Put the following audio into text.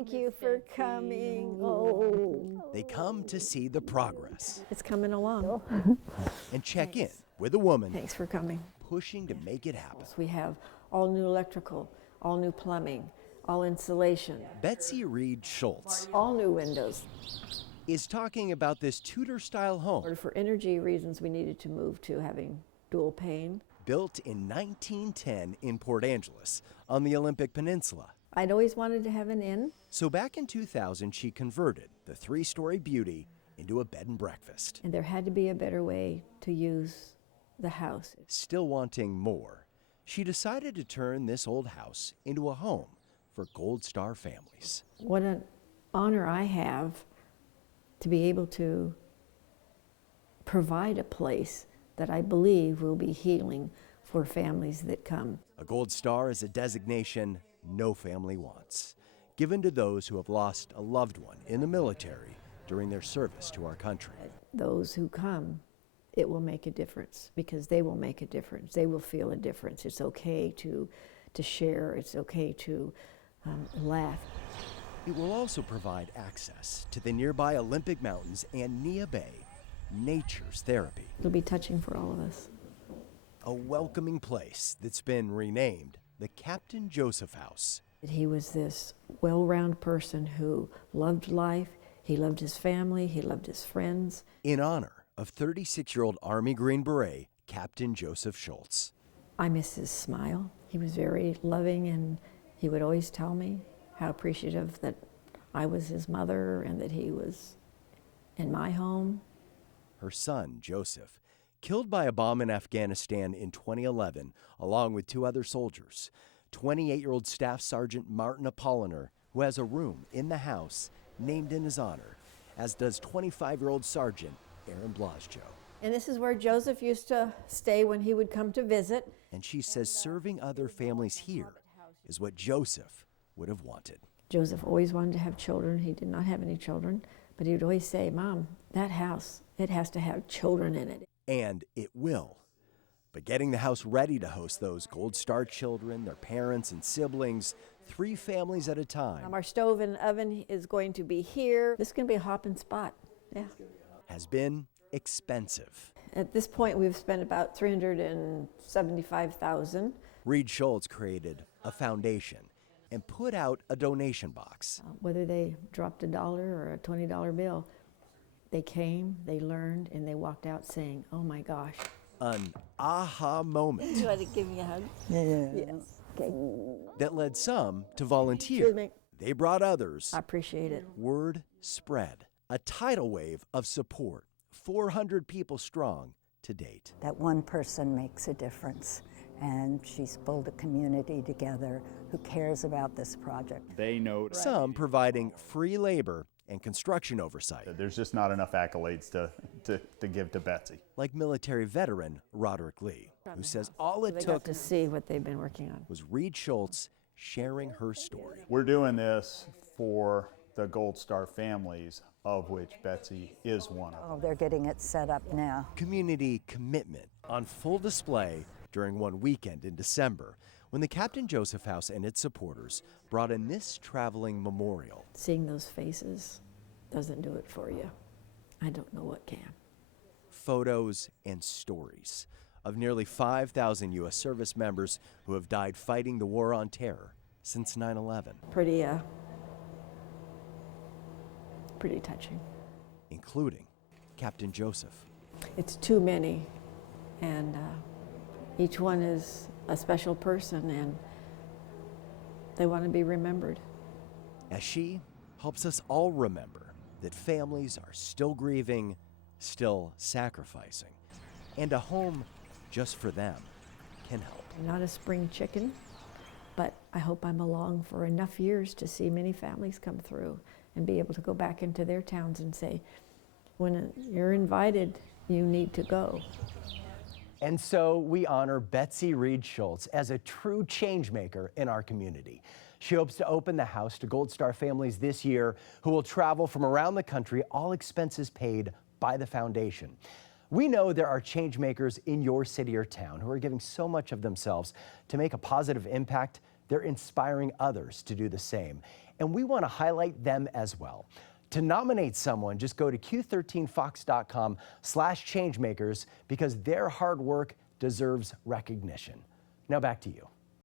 Thank you for coming. Oh. They come to see the progress It's coming along. and check in with a woman Thanks for coming. pushing to make it happen. We have all new electrical, all new plumbing, all insulation, Betsy Reed Schultz all new windows. is talking about this Tudor-style home For energy reasons, we needed to move to having dual pane. built in 1910 in Port Angeles on the Olympic Peninsula. I'd always wanted to have an inn. So back in 2000, she converted the three-story beauty into a bed and breakfast. And there had to be a better way to use the house. Still wanting more, she decided to turn this old house into a home for Gold Star families. What an honor I have to be able to provide a place that I believe will be healing for families that come. A Gold Star is a designation no family wants, given to those who have lost a loved one in the military during their service to our country. Those who come, it will make a difference because they will make a difference. They will feel a difference. It's okay to share. It's okay to laugh. It will also provide access to the nearby Olympic Mountains and Nia Bay, nature's therapy. It'll be touching for all of us. A welcoming place that's been renamed the Captain Joseph House. He was this well-rounded person who loved life. He loved his family. He loved his friends. In honor of 36-year-old Army Green Beret Captain Joseph Schultz. I miss his smile. He was very loving, and he would always tell me how appreciative that I was his mother and that he was in my home. Her son, Joseph, killed by a bomb in Afghanistan in 2011, along with 2 other soldiers. 28-year-old Staff Sergeant Martin Apolliner, who has a room in the house named in his honor, as does 25-year-old Sergeant Aaron Blasjo. And this is where Joseph used to stay when he would come to visit. And she says serving other families here is what Joseph would have wanted. Joseph always wanted to have children. He did not have any children, but he would always say, Mom, that house, it has to have children in it. And it will. But getting the house ready to host those Gold Star children, their parents and siblings, 3 families at a time, Our stove and oven is going to be here. This is going to be a hopping spot. Yeah. has been expensive. At this point, we've spent about $375,000. Reed Schultz created a foundation and put out a donation box. Whether they dropped $1 or a $20 bill, they came, they learned, and they walked out saying, oh my gosh. An aha moment You want to give me a hug? Yeah. Yes. Okay. that led some to volunteer. Excuse me. They brought others. I appreciate it. Word spread. A tidal wave of support, 400 people strong to date. That one person makes a difference, and she's pulled a community together who cares about this project. They know Some providing free labor and construction oversight, there's just not enough accolades to give to Betsy. like military veteran Roderick Lee, who says all it They got took to see what they've been working on. was Reed Schultz sharing her story. We're doing this for the Gold Star families, of which Betsy is one of them. Oh, they're getting it set up now. Community commitment on full display during one weekend in December when the Captain Joseph House and its supporters brought in this traveling memorial. Seeing those faces doesn't do it for you. I don't know what can. Photos and stories of nearly 5,000 U.S. service members who have died fighting the war on terror since 9/11, Pretty touching. including Captain Joseph. It's too many, and each one is a special person, and they want to be remembered. As she helps us all remember that families are still grieving, still sacrificing, and a home just for them can help. I'm not a spring chicken, but I hope I'm along for enough years to see many families come through and be able to go back into their towns and say, when you're invited, you need to go. And so we honor Betsy Reed Schultz as a true changemaker in our community. She hopes to open the house to Gold Star families this year who will travel from around the country, all expenses paid by the foundation. We know there are changemakers in your city or town who are giving so much of themselves to make a positive impact. They're inspiring others to do the same. and we want to highlight them as well. To nominate someone, just go to q13fox.com/changemakers because their hard work deserves recognition. Now back to you.